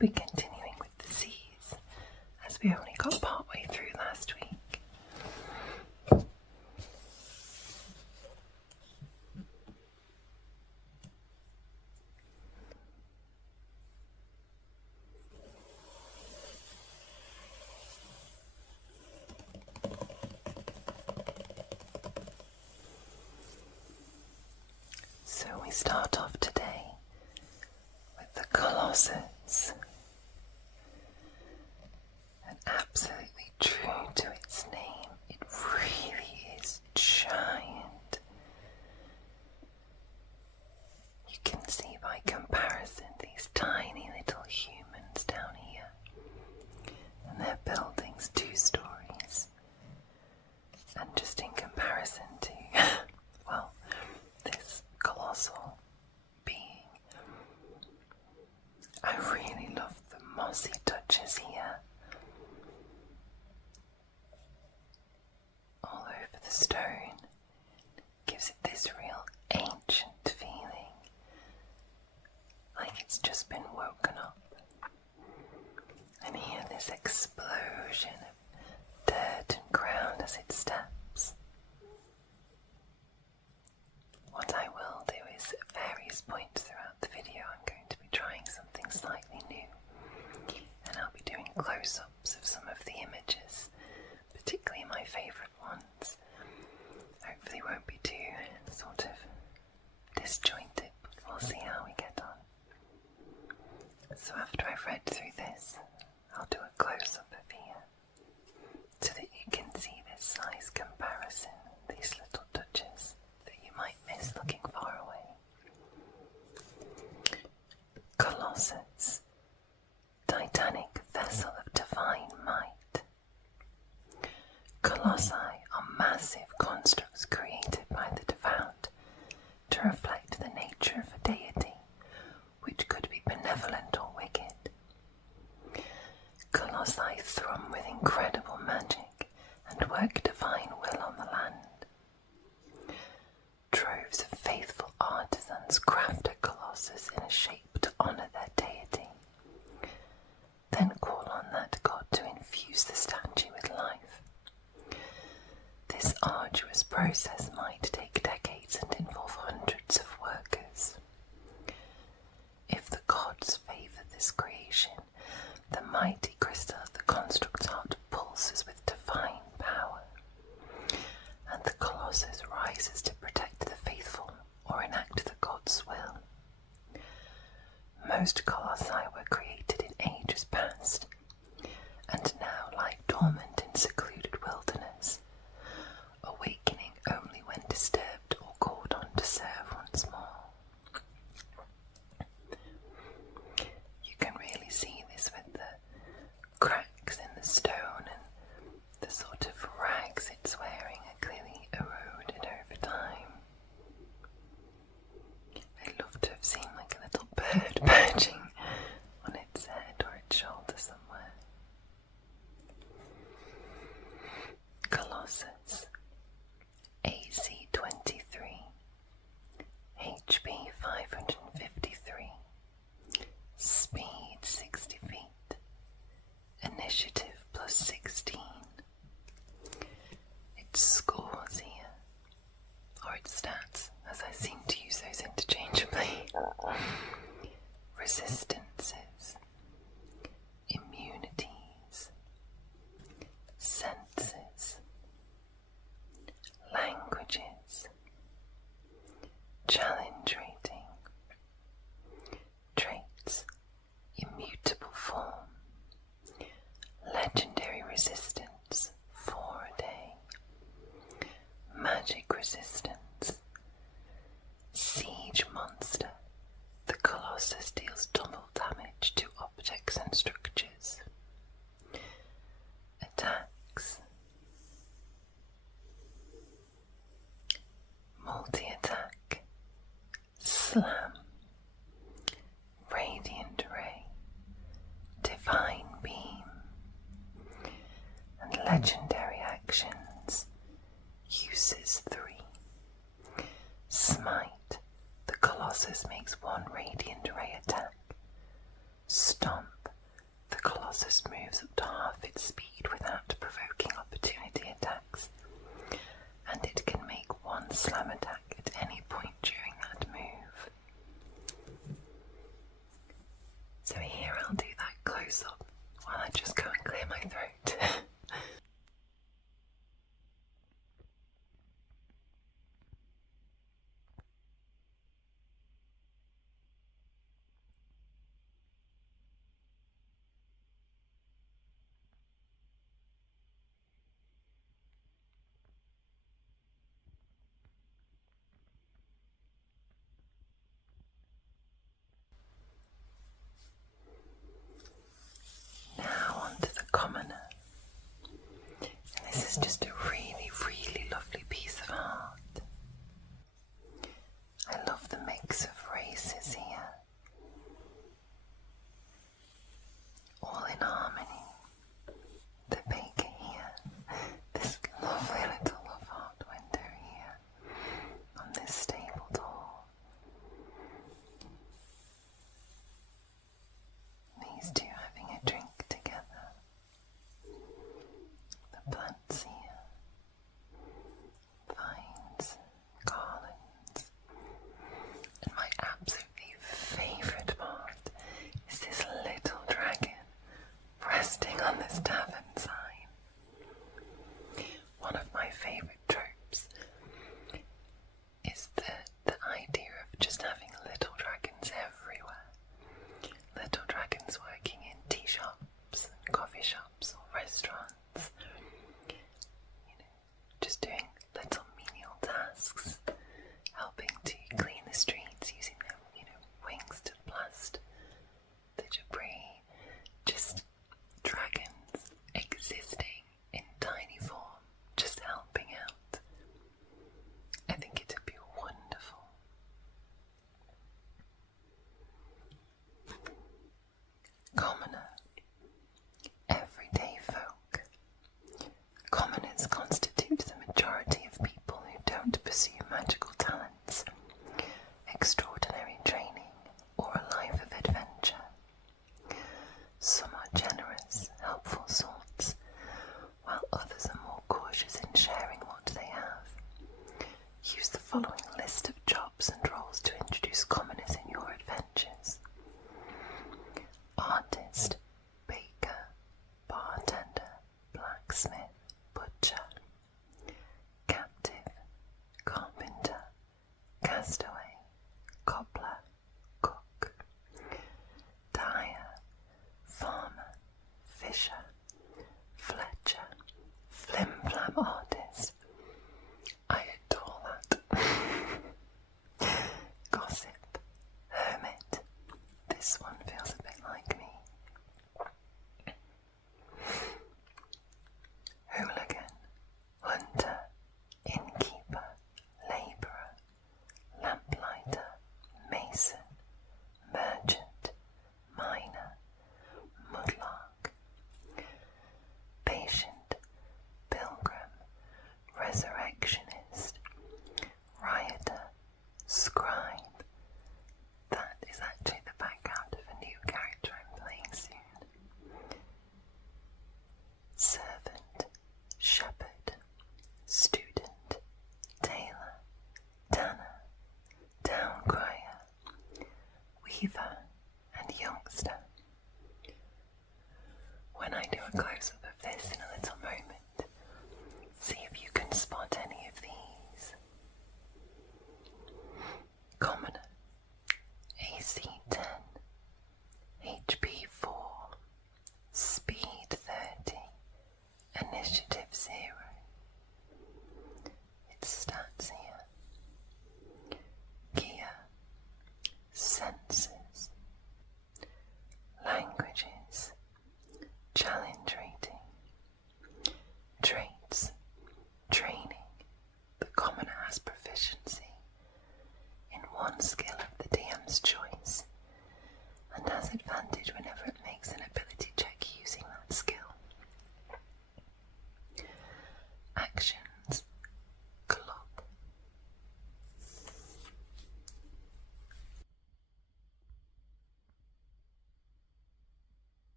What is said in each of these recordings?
be continuing with the seas, as we only got partway through last week. So we start off today with the Colossus. And absolutely true to its name, it really is giant. You can see by comparison these tiny little humans down here. And their building's 2 stories. And just in comparison to, well, this colossal being, I really love the mossy touches here. All over the stone, gives it this real ancient feeling, like it's just been woken up. And here this explosion of dirt and ground as it steps. What I will do is at various points throughout the video I'm going to be trying something slightly new, and I'll be doing close-ups of some of the images, particularly my favourite ones. Hopefully won't be too sort of disjointed, but we'll see how we get on. So after I've read through this, I'll do a close-up of here, so that you can see this size comparison, these little touches that you might miss looking far away. Colossus, titanic vessel of divine might. Colossi are massive constructs created by the devout to reflect the nature of a deity, which could be benevolent or wicked. Colossi thrum with incredible magic and work divine will on the land. Droves of faithful artisans craft a colossus in a shape to honour their deity, then call on that god to infuse the statue with life. This arduous process might take decades and involve hundreds of workers. If the gods favour this creation, the mighty crystal of the construct's heart pulses with divine power, and the Colossus rises to protect the faithful or enact the god's will. Most colossi were created in ages past, and now lie dormant in secluded wilderness, awakening only when disturbed or called on to serve once more. You can really see this with the cracks in the stone, and the sort of rags it's wearing are clearly eroded over time. I'd love to have seen like a little bird perching on its head or its shoulder somewhere. Colossus, AC 23, HP 553, speed 60 feet, initiative plus 16. Its scores here, or its stats, as I seem to use those interchangeably. Resistances, immunities, senses, languages, challenge rating, traits, immutable form, legendary resistance, 4 a day, magic resistance, siege monster. The Colossus deals double damage to objects and structures. Attacks, multi-attack, slam, radiant ray, divine beam, and legendary actions. Uses 3. Smite. The Colossus makes 1 radiant ray attack. Stomp.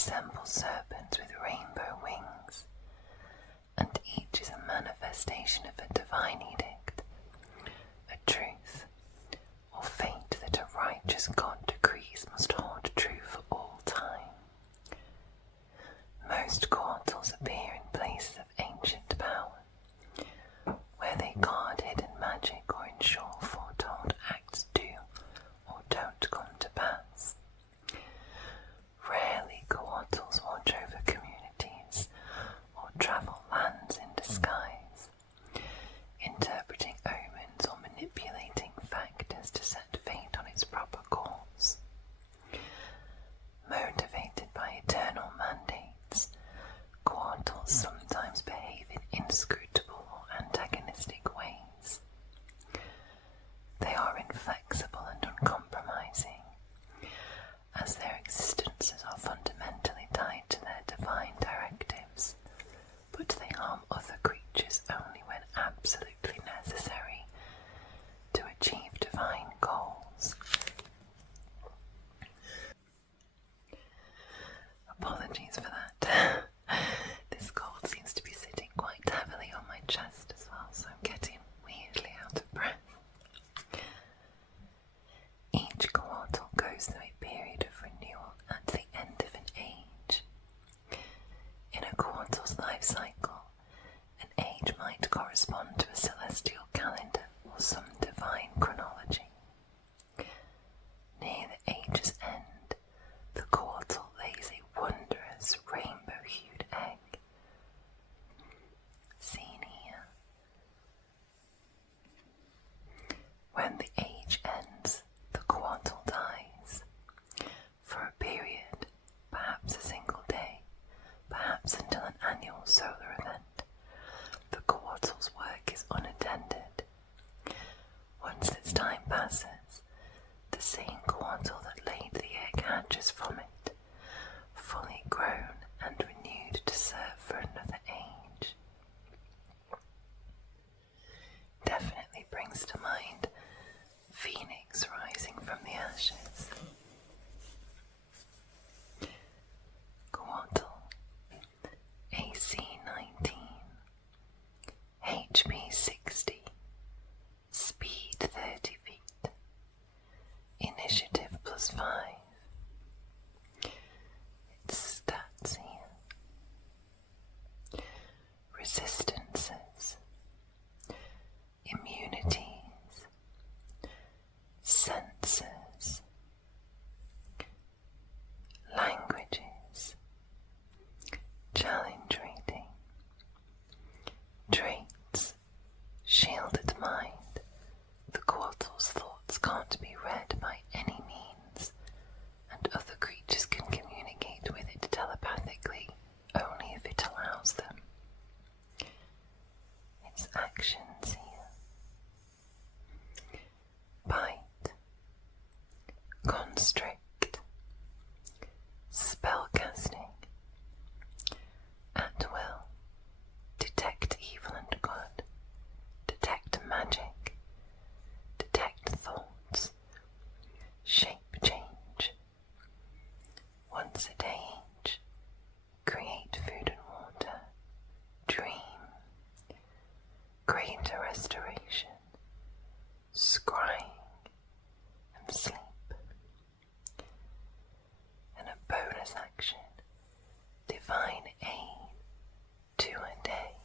resemble serpents with rainbow wings, and each is a manifestation of a divine edict, a truth, or fate that a righteous God decrees must hold true for all time. Most Cortals appear in places of ancient power, where they guard hidden magic or ensure foretold acts do or don't come to pass. Rarely Cortals watch over communities or travel lands in disguise, interpreting omens or manipulating factors to set fate on its proper course. Motivated by eternal mandates, Cortals sometimes behave in inscrutable or antagonistic ways. They are inflexible and uncompromising, as their existences are fundamentally tied to their divine directives, but they harm other creatures only when absolutely necessary to achieve divine goals. Apologies for that. This cold seems to be sitting quite heavily on my chest as well, so I'm getting weirdly out of breath. Each Cortal goes through a period of renewal at the end of an age. In a Cortal's life cycle, an age might correspond to a celestial calendar or some divine chronology. Near the age's end, the Cortal lays a wondrous rainbow-hued egg, seen here. When the age ends, the Cortal dies. For a period, perhaps a single day, perhaps until an annual solar event, the Cortal's work is unattended. Once its time passes, the same Cortal that laid the egg hatches from it, fully grown and renewed to serve for another age. Definitely brings to mind Phoenix rising from the ashes. Cortal, AC 19, HP 60, speed 30 feet, initiative +5. Its stats here: resistances, immunities, senses, languages, challenge rating, traits, shielded mind. The Cortal's thoughts can't be read by any means, and other creatures can communicate with it telepathically only if it allows them. Its actions here: bite, constrict, spellcasting, at will, detect evil and good, detect magic, detect thoughts, shape change, once a day each, create food and water, dream, greater restoration, scrying, and sleep. And a bonus action, divine aid, 2 a day.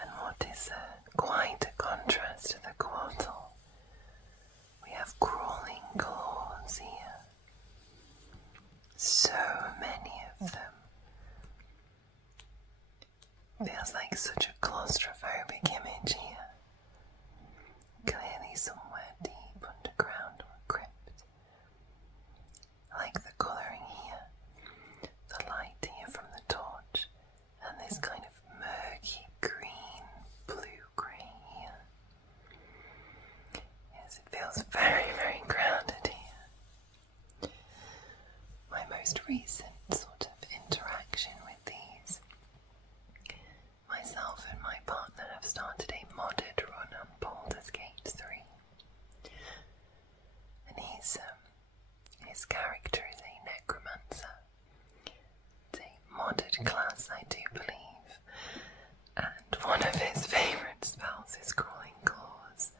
And what is quite a contrast to the Cortal, we have crawling claws here. So many of them. Feels like such a claustrophobic image here. Clearly somewhere deep underground or a crypt. I like the colouring here, the light here from the torch, and this kind of murky green, blue-grey here. Yes, it feels very, very grounded here. My most most recent sort of interaction with these, myself and my partner have started a modded run on Baldur's Gate 3. And his character is a necromancer. It's a modded class, I do believe. And one of his favourite spells is Crawling Claws.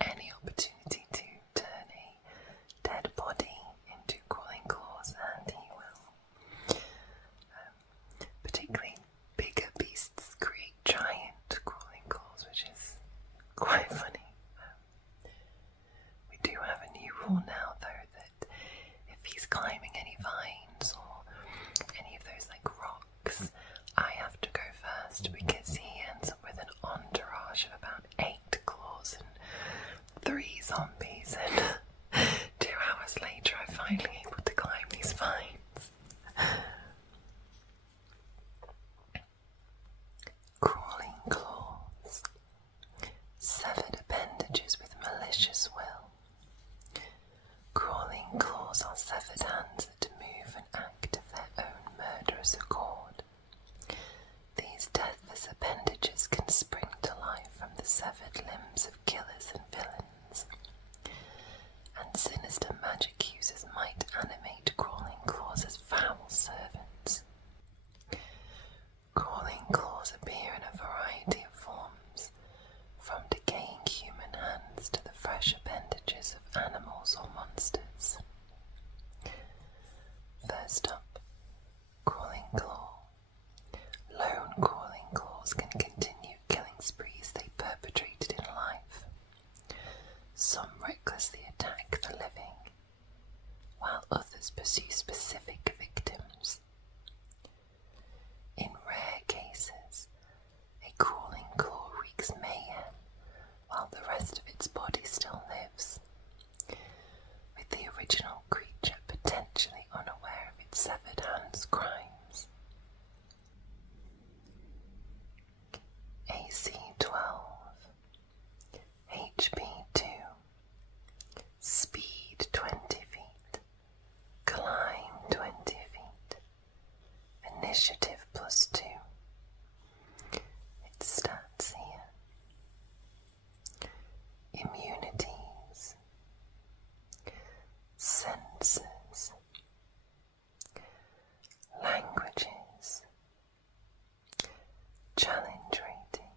Any opportunity to turn a dead body into Crawling Claws, and he will. Particularly bigger beasts create giant Crawling Claws, which is quite funny. We do have a new rule now, though, that if he's climbing any vines or any of those like rocks, I have to go first, because he ends up with an entourage of about 8 claws and 3 zombies, and 2 hours later I'm finally able to climb these vines. Crawling claws. Severed appendages with malicious will. Crawling claws are severed hands that move and act of their own murderous accord. These deathless appendages can spring to life from the severed limbs of killers and villains, and sinister magic users might animate Crawling Claws as foul servants. Crawling Claws appear in a variety of forms, from decaying human hands to the fresh appendages of animals or monsters. First up, Crawling Claw. Lone Crawling Claws can continue killing sprees they perpetrated in life. Some recklessly attack the living, while others pursue specific victims. In rare cases, a Crawling Claw wreaks mayhem while the rest of its body still lives, with the original creature potentially unaware of its severed hand's crimes. AC 12, HP 2, Speed 20 feet, Climb 20 feet, Initiative +2. Its stats here. Immunities, Senses, Languages, Challenge rating,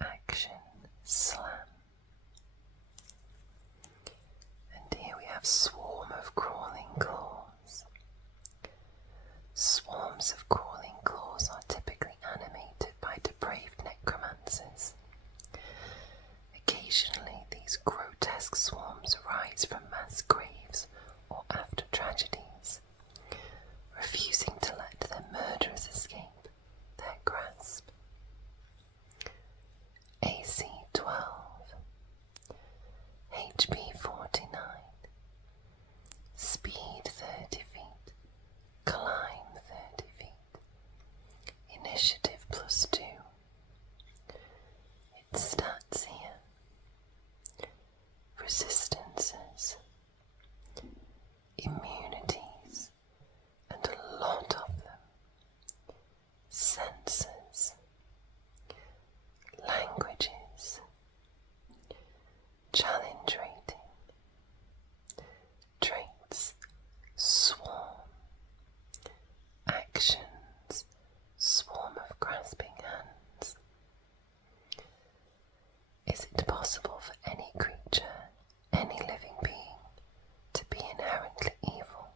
Action Slam. And here we have Swarm of Crawling Claws. Swarms of Crawling Claws are typically animated by depraved necromancers. Occasionally, these grotesque swarms arise from mass graves or after tragedies, refusing to let their murderers escape their grasp. AC 12, HP 49, Speed 30 feet, Climb 30 feet, Initiative +2. Its stats here. Resistances, immunities, and a lot of them. Senses, languages, challenge rating, traits, swarm, actions, swarm of grasping hands. Is it possible for any creature, any living being, to be inherently evil?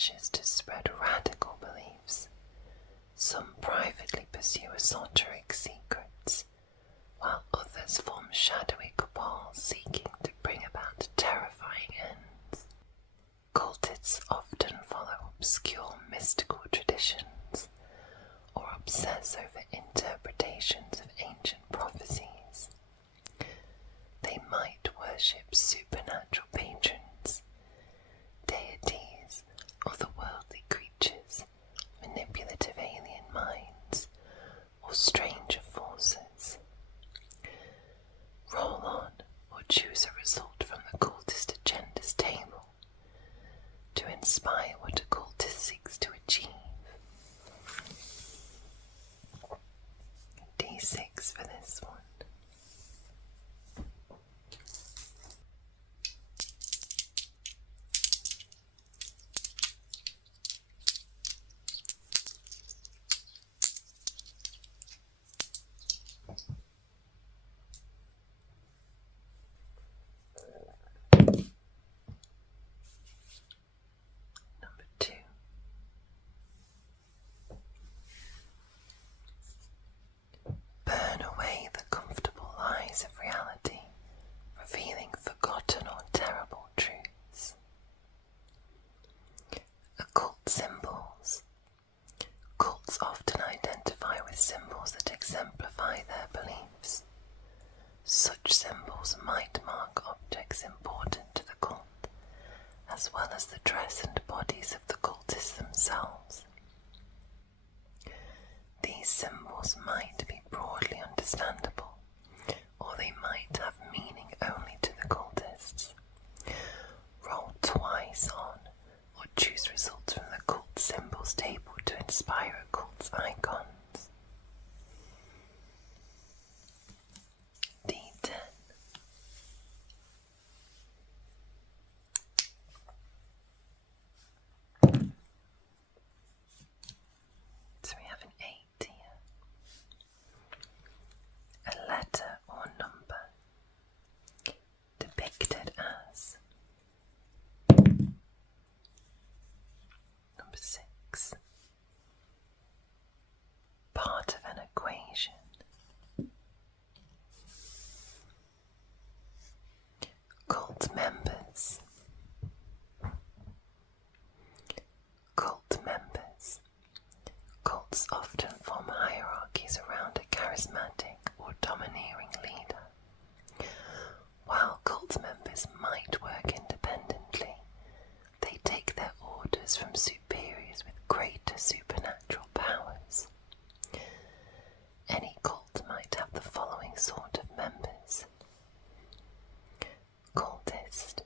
measures to spread radical beliefs. Some privately pursue esoteric secrets, while others form shadowy cabals seeking to bring about terrifying ends. Cultists often follow obscure mystical traditions or obsess over interpretations of ancient prophecies. They might worship supernatural patrons, deities, otherworldly creatures, manipulative alien minds, or stranger forces. Roll on or choose a result from the cultist agenda's table to inspire what a cultist seeks to achieve. D6 for this one. Number 2. Burn away the comfortable lies of reality, revealing forgotten or terrible truths. Occult symbols. Cults often identify with symbols that exemplify their beliefs. Such symbols might mark objects important to the cult, as well as the dress and bodies of the cultists themselves. These symbols might be broadly understandable, or they might have meaning only to the cultists. Roll twice on, or choose results from the cult symbols table to inspire a cult's icons. D10. So we have an 8 here. A letter or number depicted as number 6. Part of an equation. Cult members. Cult members. Cults often form hierarchies around a charismatic or domineering leader. While cult members might work independently, they take their orders from superiors with greater supernatural powers. Any cult might have the following sort of members. Cultist.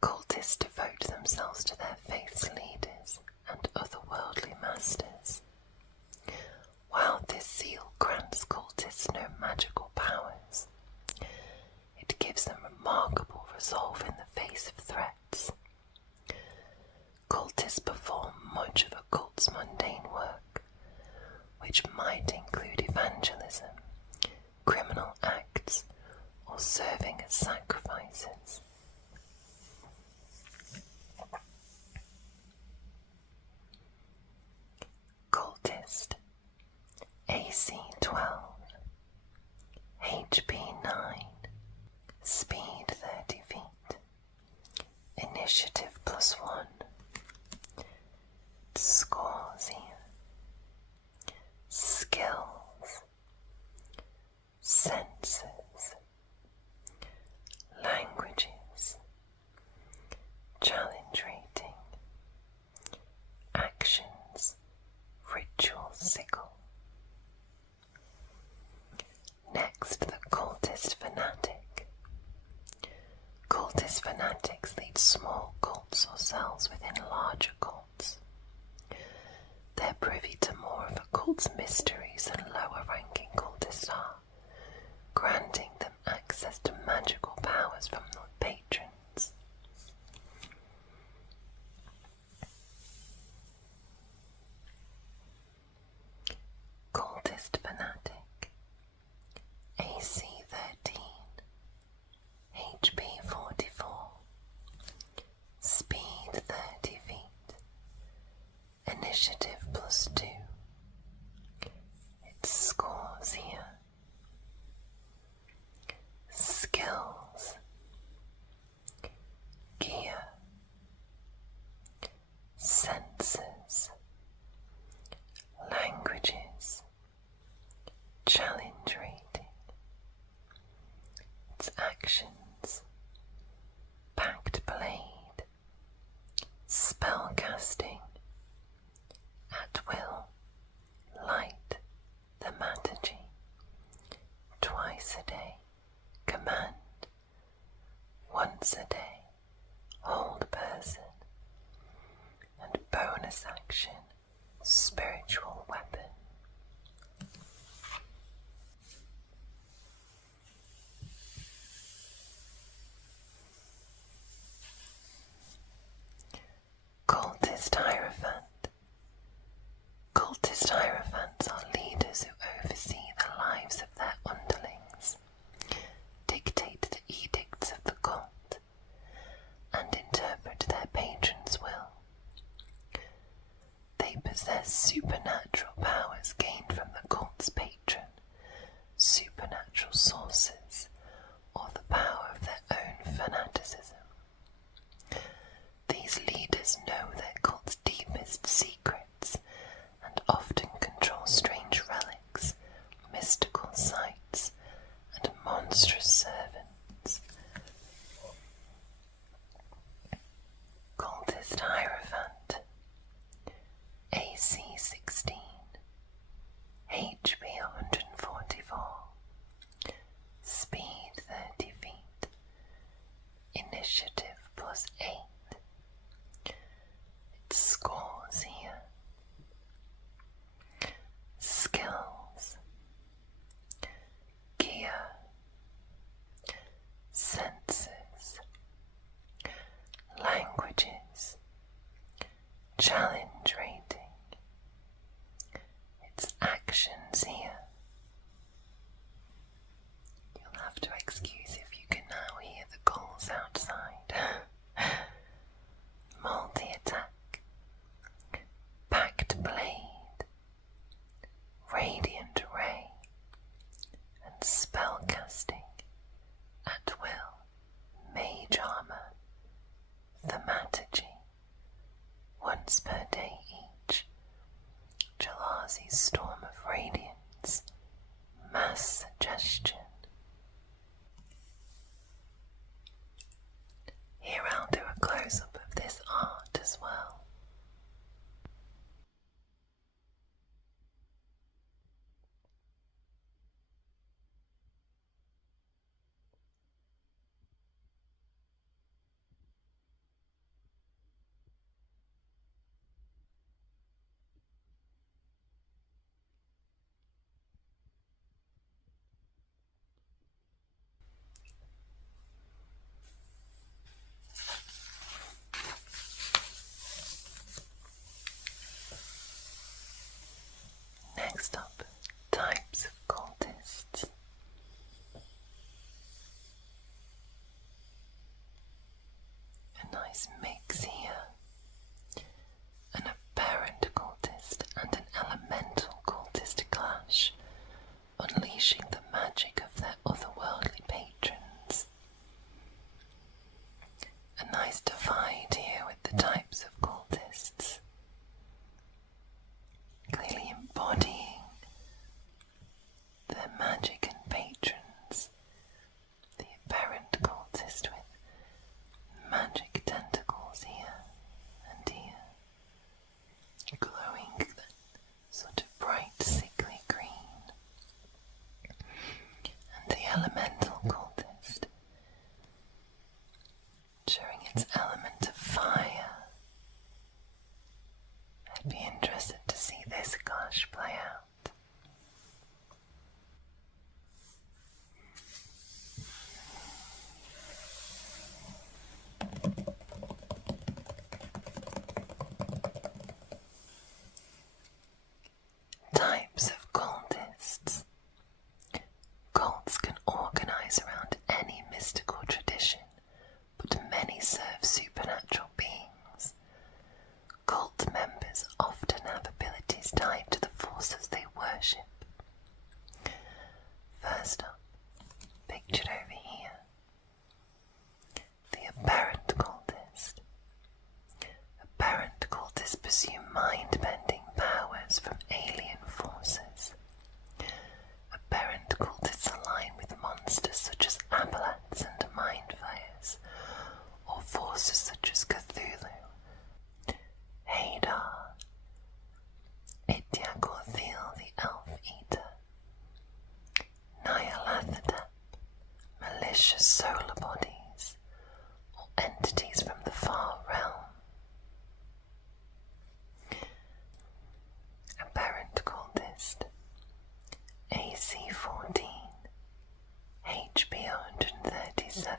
Cultists devote themselves to their faith's leaders and otherworldly masters. While this zeal grants cultists no magical powers, it gives them remarkable resolve in the face of threats. Cultists perform much of a cult's mundane work, which might include evangelism, criminal acts, or serving as sacrifices. Cultist. AC 12, HP 9, speed 30 feet, initiative +1, scores here, skills, senses, languages, challenge rating, actions, ritual sickle. Next, the cultist fanatic. Cultist fanatics lead small cults or cells within larger cults. They're privy to more of a cult's mysteries than lower-ranking cultists are, granting them access to magical powers from the patrons. Cultist fanatic. AC 13, HP 44, speed 30 Initiative +2. It's scores here. Skills, gear, senses, languages, challenge rating, its actions, packed blade, spell casting, at will, light, thaumaturgy, twice a day, command, once a day, hold person, and bonus action, spiritual weapon. Cultist Hierophant. Cultist Hierophants are leaders who oversee the lives of their underlings, dictate the edicts of the cult, and interpret their patron's will. They possess supernatural powers gained from the cult's patron, supernatural sources, or the power of their own fanaticism. These leaders know their cult's deepest secrets and often control strange relics, mystical sites, and monstrous servants. Cultist Hierophant. AC 16, HP 144, Speed 30 feet, Initiative +8. Its scores here. Skills, gear, senses, languages, challenge rating, its actions here. You'll have to excuse if you can now hear the gulls outside. Multi-attack, packed blade, radiant ray, and spell casting, at will, mage armor, thaumaturgy, once per day each, Jalazi's storm of radiance, mass suggestion. Here I'll do a close-up of this art as well. Next up, types of cultists. A nice mix here. An aberrant cultist and an elemental cultist clash, unleashing the magic of their otherworldly patrons. A nice divide here with the types of cultists, clearly embodying their magic and patrons. The aberrant cultist with magic tentacles here and here, glowing that sort of bright sickly green. And the elemental cultist, showing its element of fire. I'd be interested to see this clash play out. Types of cultists. Cults can organize around any mystical tradition, but many serve supernatural beings. Cult members often assume mind-bending powers from alien forces. Aberrant cultists align with monsters such as aboleths and mind flayers, or forces such as Cthulhu, Hadar, Ityakorthil the Elf Eater, Nyarlathotep, malicious solar bodies, or entities from the far realm. Aberrant cultist, AC 14, HP 137,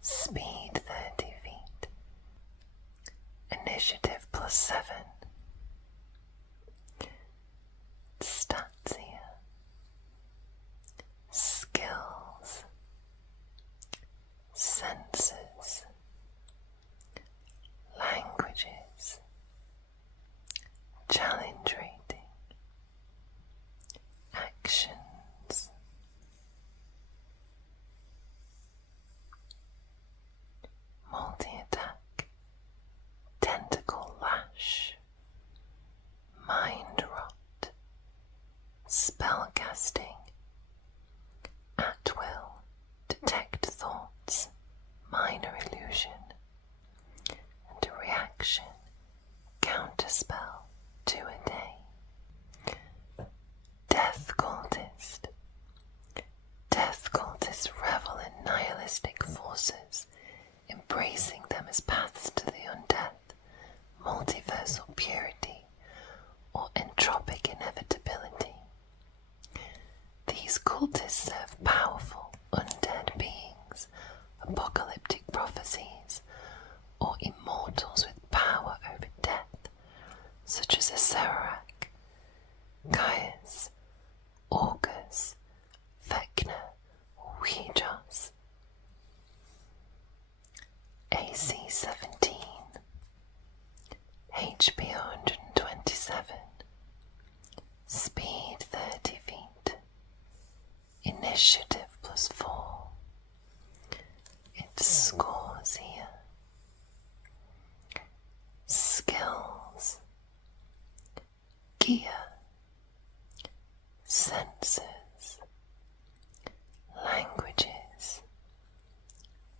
speed 30 feet, initiative +7, stats here, skills, senses, languages, challenge rating, actions, multi-attack, tentacle lash, mind rot, spellcasting, at will, detect thoughts, minor illusion, and a reaction, counterspell, 2 a day. Death cultist. Death cultists revel in nihilistic forces, embracing them as paths to the undeath, multiversal purity, or entropic inevitability. These cultists serve powerful, undead beings, apocalyptic prophecies, or immortals with power over death, such as Acererak, Caius, Orcus, Vecna, or Ouijas. AC 17, HP 127, speed 30 feet, initiative +4. Its scores here. Skills, gear, senses, languages,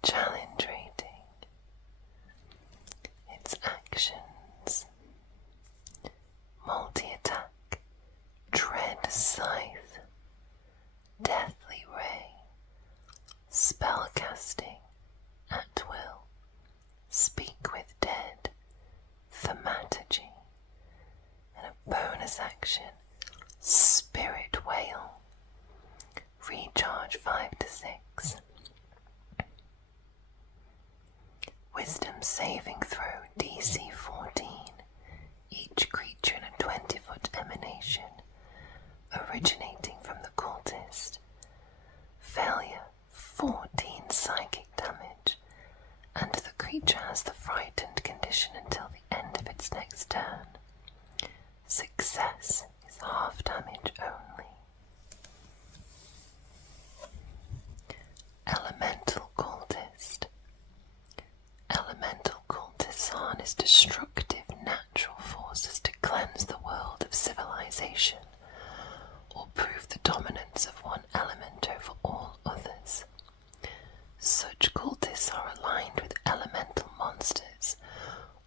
challenge rating, its actions, multi-attack, dread scythe, deathly ray, spellcasting, at will, speak with dead, thaumaturgy, and a bonus action, spirit whale, recharge 5 to 6. Wisdom saving throw DC 14, each creature in a 20-foot emanation, originating from the cultist. Failure, 14 psychic damage, and the creature has the frightened condition until the end of its next turn. Success is half damage only. Elemental cultist. Elemental cultists harness destructive natural forces to cleanse the world of civilization, or prove the dominance of one element over all others. Such cultists are aligned with elemental monsters,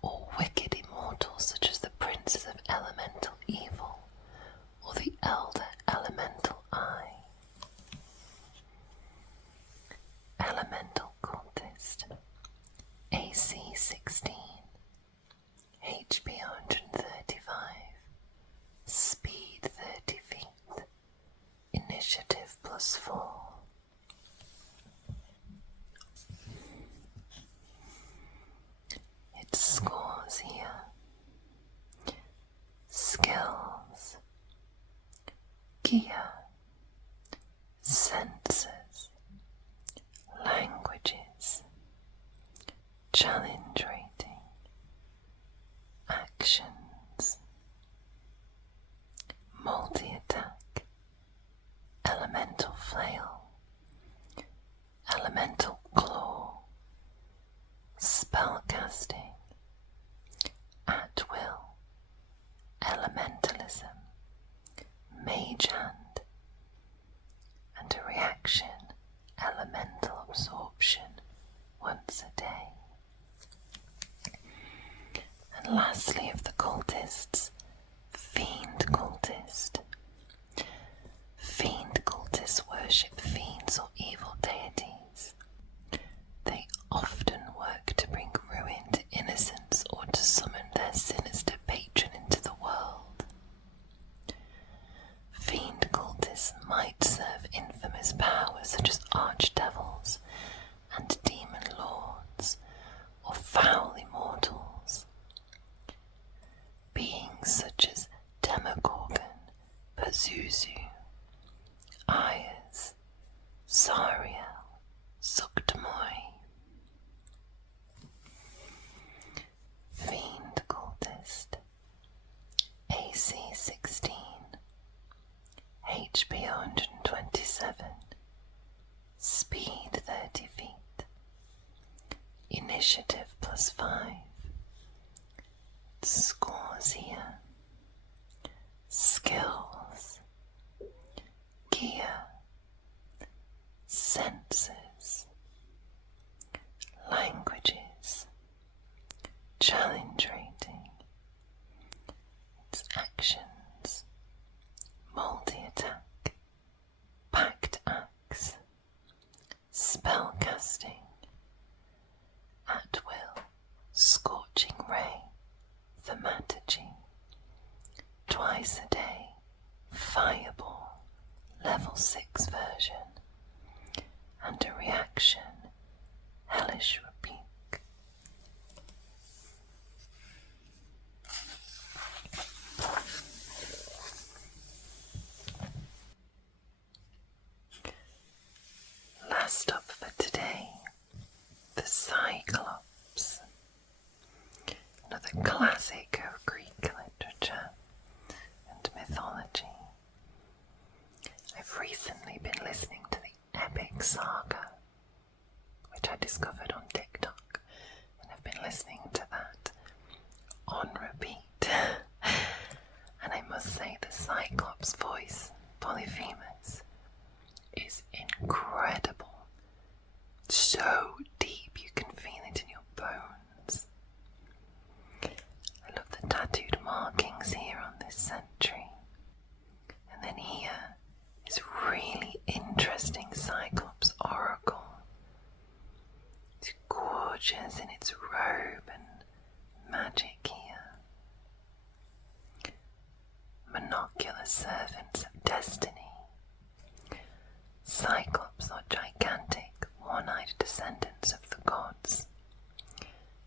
or wicked immortals such as the princes of elemental evil, or the elder elemental eye. Elemental cultist, AC 16, HP 135, speed 30 feet, initiative +4. Its scores here. Skills, gear, senses, languages, challenge rating, actions, multi-attack, elemental flail, elemental claw, spellcasting, at lastly of the cultists, Fiend Cultist. Fiend cultists worship fiends or evil deities. They often work to bring ruin to innocents or to summon their sinister patron into the world. Fiend cultists might serve infamous powers such as archdevils and demon lords, or foul immortals. Beings such as Demogorgon, Pazuzu, Ayers, Zariel, Zuggtmoy. Fiend Cultist. AC 16, HP 127, Speed 30 feet, Initiative +5, Scores here, Skills, Gear, Senses, Languages, Challenge rating, its actions, multi-attack, packed axe, spellcasting, at will, scorching ray, thaumaturgy, twice a day, fireball, level 6 version, and a reaction, hellish rebuke. Last up for today, the Cyclops, another classic of Greek literature and mythology. I've recently been listening to the epic saga, which I discovered on TikTok, and I've been listening to that on repeat. And I must say the Cyclops voice, Polyphemus, is incredible. So deep you can feel it in your bones. I love the tattooed markings here on this century. And then here is really interesting Cyclops oracle. It's gorgeous in its robe and magic here. Monocular servants of destiny. Cyclops are gigantic, one-eyed descendants of the gods.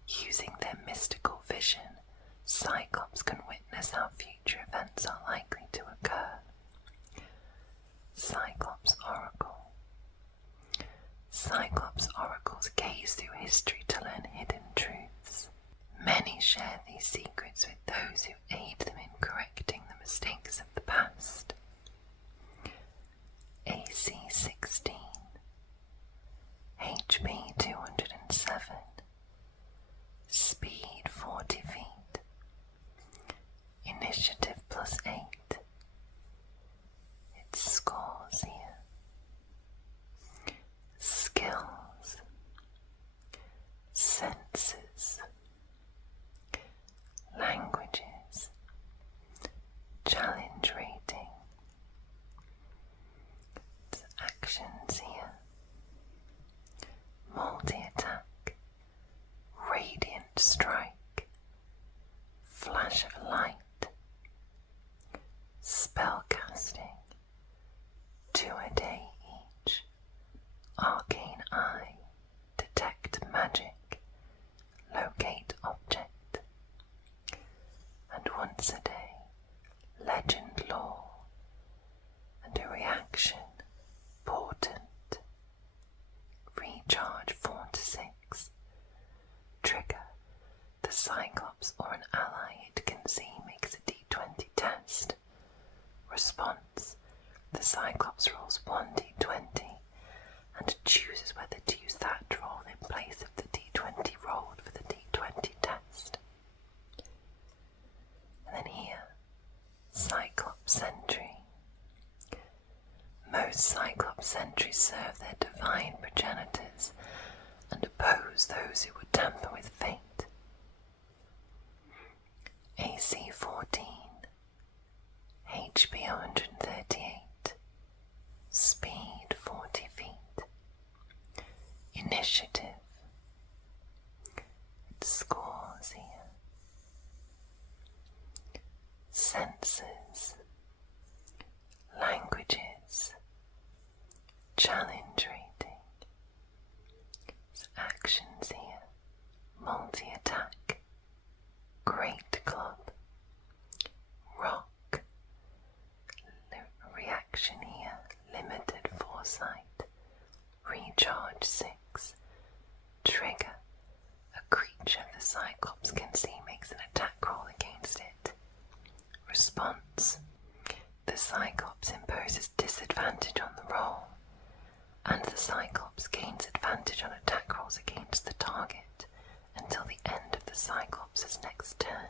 Using their mystical vision, Cyclops can witness how future events are likely to occur. Cyclops Oracle. Cyclops oracles gaze through history to learn hidden truths. Many share these secrets with those who aid them in correcting the mistakes of the past. AC 16, HP 207, Speed 40 feet, Initiative +8, its scores here, Skills, Senses, Languages, Challenge rating, actions here, multi-attack, radiant strike, flash of light, spellcasting, 2 a day each, arcane eye, detect magic, locate object, and once a day, legend lore, and a reaction, portent, recharge 4 to 6, trigger, the Cyclops or an ally it can see makes a d20 test, response, the Cyclops rolls 1 d20 and chooses whether to use that roll in place of the d20 rolled for the d20 test. And then here, Cyclops Sentry. Most Cyclops sentries serve their divine progenitors and oppose those who would tamper with fate. HP 138. Speed 40 feet. Initiative. Its scores here. Senses. Languages. Challenge rating. Its actions here. Multi-attack. Great club. Rock. Reaction here. Limited foresight. Recharge 6. Trigger. A creature the Cyclops can see makes an attack roll against it. Response. The Cyclops imposes disadvantage on the roll, and the Cyclops gains advantage on attack rolls against the target until the end of the Cyclops' next turn.